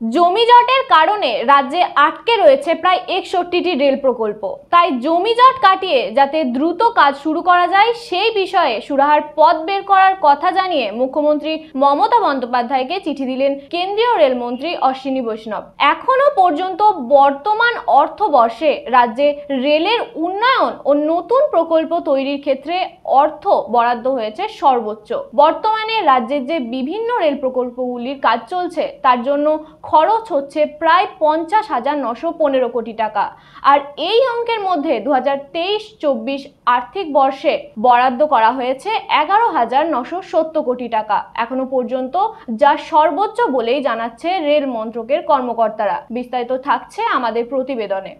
জমি জটের কারণে রাজ্যে আটকে রয়েছে প্রায় 61টি রেল প্রকল্প। তাই জমি জট কাটিয়ে যাতে দ্রুত কাজ শুরু করা যায় সেই বিষয়ে সুরাহার পথ বের করার কথা জানিয়ে মুখ্যমন্ত্রী মমতা বন্দ্যোপাধ্যায়কে চিঠি দিলেন কেন্দ্রীয় রেলমন্ত্রী অশ্বিনী বৈষ্ণব। এখনো পর্যন্ত বর্তমান অর্থবর্ষে রাজ্যে রেলের উন্নয়ন ও নতুন প্রকল্প তৈরির ক্ষেত্রে অর্থ বরাদ্দ হয়েছে সর্বোচ্চ। বর্তমানে রাজ্যের যে বিভিন্ন রেল প্রকল্পগুলির কাজ চলছে তার জন্য খরচ হচ্ছে প্রায় 50,915 কোটি টাকা। আর এই অঙ্কের মধ্যে 2023-24 আর্থিক বর্ষে বরাদ্দ করা হয়েছে 11,970 কোটি টাকা এখনো পর্যন্ত, যা সর্বোচ্চ বলেই জানাচ্ছে রেল মন্ত্রকের কর্মকর্তারা। বিস্তারিত থাকছে আমাদের প্রতিবেদনে।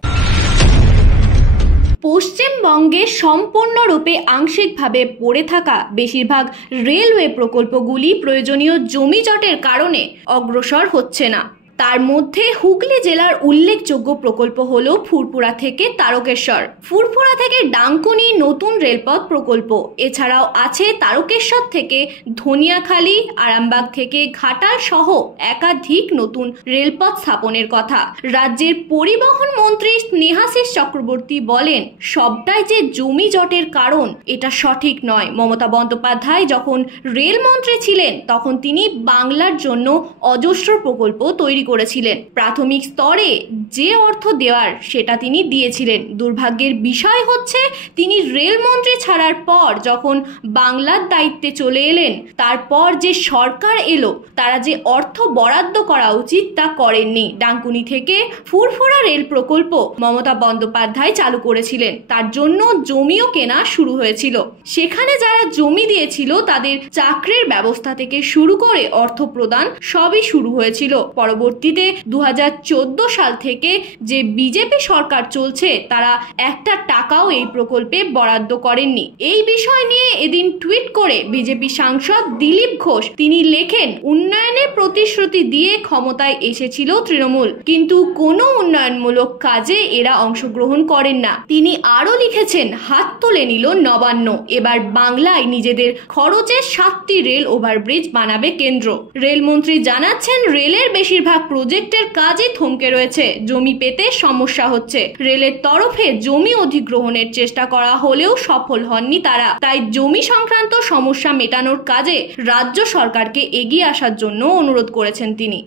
পশ্চিমবঙ্গে সম্পূর্ণরূপে আংশিকভাবে পড়ে থাকা বেশিরভাগ রেলওয়ে প্রকল্পগুলি প্রয়োজনীয় জমি জটের কারণে অগ্রসর হচ্ছে না। তার মধ্যে হুগলি জেলার উল্লেখযোগ্য প্রকল্প হলো ফুরফুরা থেকে তারকেশ্বর, ফুরফুরা থেকে ডানকুনি নতুন রেলপথ প্রকল্প। এছাড়াও আছে তারকেশ্বর থেকে ধনিয়াখালী, আরামবাগ থেকে ঘাটাল সহ একাধিক নতুন রেলপথ স্থাপনের কথা। রাজ্যের পরিবহন মন্ত্রী স্নেহাশিস চক্রবর্তী বলেন, সবটাই যে জমি জটের কারণ এটা সঠিক নয়। মমতা বন্দ্যোপাধ্যায় যখন রেলমন্ত্রী ছিলেন তখন তিনি বাংলার জন্য অজস্র প্রকল্প তৈরি করেছিলেন। প্রাথমিক স্তরে যে অর্থ দেওয়ার সেটা তিনি দিয়েছিলেন। দুর্ভাগ্যের বিষয় হচ্ছে তিনি রেলমন্ত্রী ছাড়ার পর যখন বাংলার দায়িত্বে চলে এলেন, তারপর যে সরকার এলো তারা যে অর্থ বরাদ্দ করা উচিত তা করেননি। ডানকুনি থেকে ফুরফুরা রেল প্রকল্প মমতা বন্দ্যোপাধ্যায় চালু করেছিলেন, তার জন্য জমিও কেনা শুরু হয়েছিল। সেখানে যারা জমি দিয়েছিল তাদের চাকরির ব্যবস্থা থেকে শুরু করে অর্থ প্রদান সবই শুরু হয়েছিল। পরবর্তীতে 2014 সাল থেকে যে বিজেপি সরকার চলছে তারা একটা টাকাও এই প্রকল্পে বরাদ্দ করেননি। এই বিষয় নিয়ে এদিন টুইট করে বিজেপি সাংসদ দিলীপ ঘোষ তিনি লেখেন, উন্নয়নের প্রতিশ্রুতি দিয়ে ক্ষমতায় এসেছিল তৃণমূল, কিন্তু কোনো উন্নয়নমূলক কাজে এরা অংশগ্রহণ করেন না। তিনি আরো লিখেছেন, হাত তুলে নিল নবান্ন, এবার বাংলায় নিজেদের খরচে 7টি রেল ওভারব্রিজ বানাবে কেন্দ্র। রেলমন্ত্রী জানাচ্ছেন, রেলের বেশিরভাগ প্রজেক্টের কাজে থমকে রয়েছে, জমি পেতে সমস্যা হচ্ছে। রেলের তরফে জমি অধিগ্রহণের চেষ্টা করা হলেও সফল হননি তারা। তাই জমি সংক্রান্ত সমস্যা মেটানোর কাজে রাজ্য সরকারকে এগিয়ে আসার জন্য অনুরোধ করেছেন তিনি।